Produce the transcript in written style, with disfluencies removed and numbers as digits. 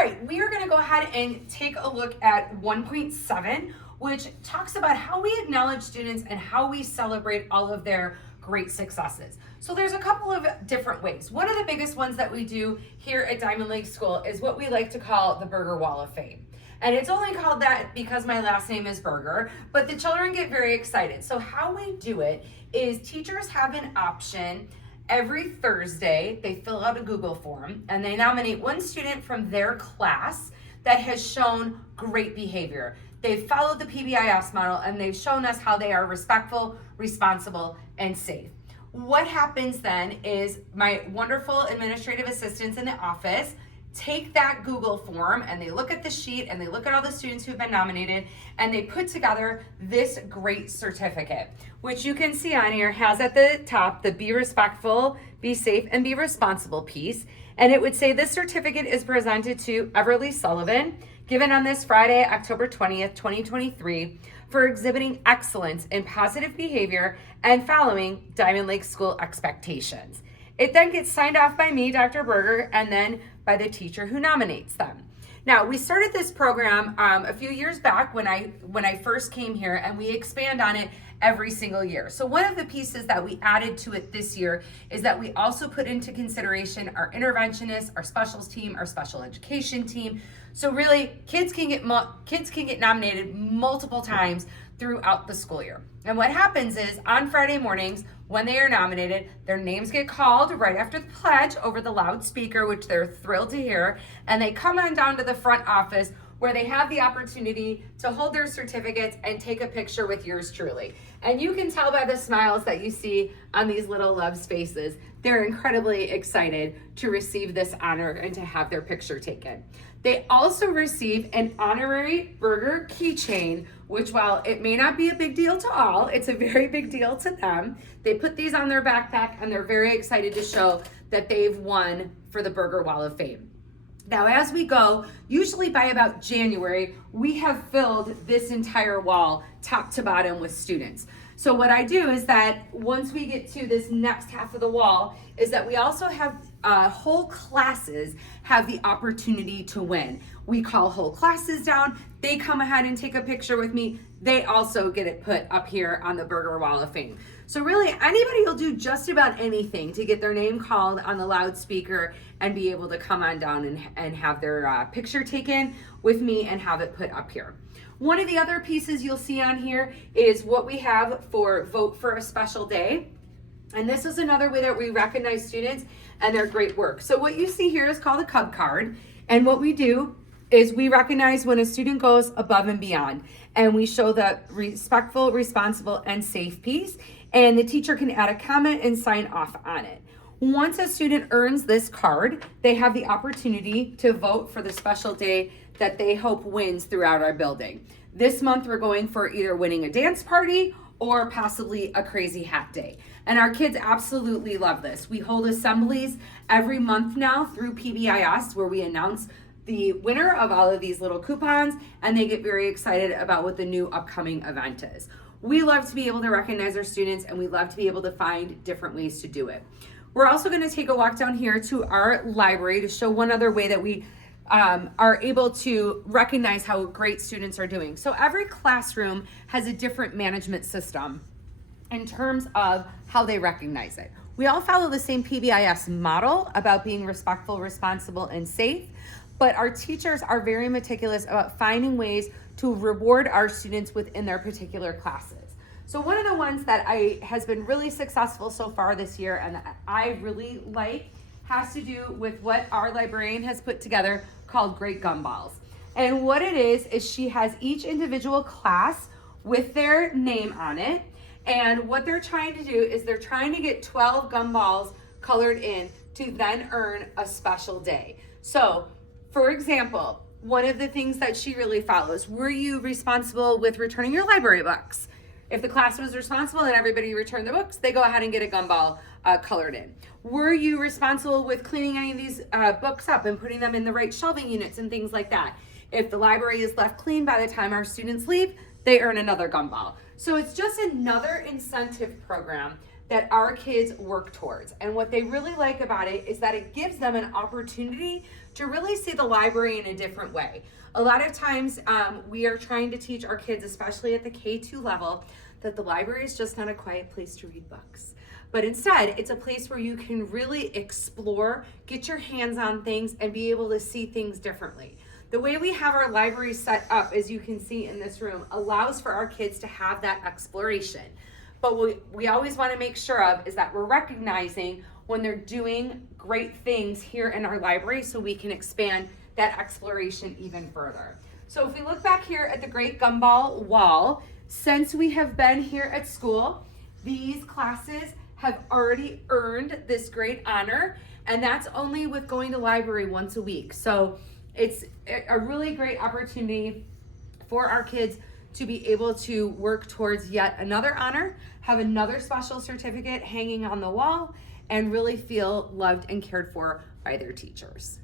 right, we are going to go ahead and take a look at 1.7, which talks about how we acknowledge students and how we celebrate all of their great successes. So there's a couple of different ways. One of the biggest ones that we do here at Diamond Lake School is what we like to call the Burger Wall of Fame. And it's only called that because my last name is Burger, but the children get very excited. So how we do it is teachers have an option. Every Thursday, they fill out a Google form and they nominate one student from their class that has shown great behavior. They've followed the PBIS model and they've shown us how they are respectful, responsible, and safe. What happens then is my wonderful administrative assistants in the office take that Google form and they look at the sheet and they look at all the students who've been nominated and they put together this great certificate, which you can see on here has at the top the be respectful, be safe, and be responsible piece. And it would say this certificate is presented to Everly Sullivan, given on this Friday, October 20th, 2023, for exhibiting excellence in positive behavior and following Diamond Lake School expectations. It then gets signed off by me, Dr. Berger, and then by the teacher who nominates them. Now, we started this program a few years back when I first came here, and we expand on it every single year. So one of the pieces that we added to it this year is that we also put into consideration our interventionists, our specials team, our special education team. So really, kids can get nominated multiple times throughout the school year. And what happens is on Friday mornings, when they are nominated, their names get called right after the pledge over the loudspeaker, which they're thrilled to hear, and they come on down to the front office where they have the opportunity to hold their certificates and take a picture with yours truly. And you can tell by the smiles that you see on these little loves' faces, they're incredibly excited to receive this honor and to have their picture taken. They also receive an honorary Burger keychain, which while it may not be a big deal to all, it's a very big deal to them. They put these on their backpack and they're very excited to show that they've won for the Burger Wall of Fame. Now, as we go, usually by about January, we have filled this entire wall top to bottom with students. So what I do is that once we get to this next half of the wall is that we also have whole classes have the opportunity to win. We call whole classes down. They come ahead and take a picture with me. They also get it put up here on the Burger Wall of Fame. So really anybody will do just about anything to get their name called on the loudspeaker and be able to come on down and have their picture taken with me and have it put up here. One of the other pieces you'll see on here is what we have for Vote for a Special Day. And this is another way that we recognize students and their great work. So what you see here is called a Cub card. And what we do is we recognize when a student goes above and beyond. And we show the respectful, responsible, and safe piece. And the teacher can add a comment and sign off on it. Once a student earns this card, they have the opportunity to vote for the special day that they hope wins throughout our building. This month, we're going for either winning a dance party or possibly a crazy hat day. And our kids absolutely love this. We hold assemblies every month now through PBIS where we announce the winner of all of these little coupons, and they get very excited about what the new upcoming event is. We love to be able to recognize our students, and we love to be able to find different ways to do it. We're also going to take a walk down here to our library to show one other way that we are able to recognize how great students are doing. So every classroom has a different management system in terms of how they recognize it. We all follow the same PBIS model about being respectful, responsible, and safe, but our teachers are very meticulous about finding ways to reward our students within their particular classes. So one of the ones that has been really successful so far this year and that I really like has to do with what our librarian has put together called Great Gumballs. And what it is she has each individual class with their name on it. And what they're trying to do is they're trying to get 12 gumballs colored in to then earn a special day. So, for example, one of the things that she really follows, were you responsible with returning your library books? If the class was responsible and everybody returned the books, they go ahead and get a gumball colored in. Were you responsible with cleaning any of these books up and putting them in the right shelving units and things like that? If the library is left clean by the time our students leave, they earn another gumball. So it's just another incentive program that our kids work towards. And what they really like about it is that it gives them an opportunity to really see the library in a different way. A lot of times we are trying to teach our kids, especially at the K2 level, that the library is just not a quiet place to read books. But instead, it's a place where you can really explore, get your hands on things, and be able to see things differently. The way we have our library set up, as you can see in this room, allows for our kids to have that exploration. But what we always want to make sure of is that we're recognizing when they're doing great things here in our library so we can expand that exploration even further. So if we look back here at the Great Gumball Wall, since we have been here at school, these classes have already earned this great honor, and that's only with going to library once a week. So it's a really great opportunity for our kids to be able to work towards yet another honor, have another special certificate hanging on the wall, and really feel loved and cared for by their teachers.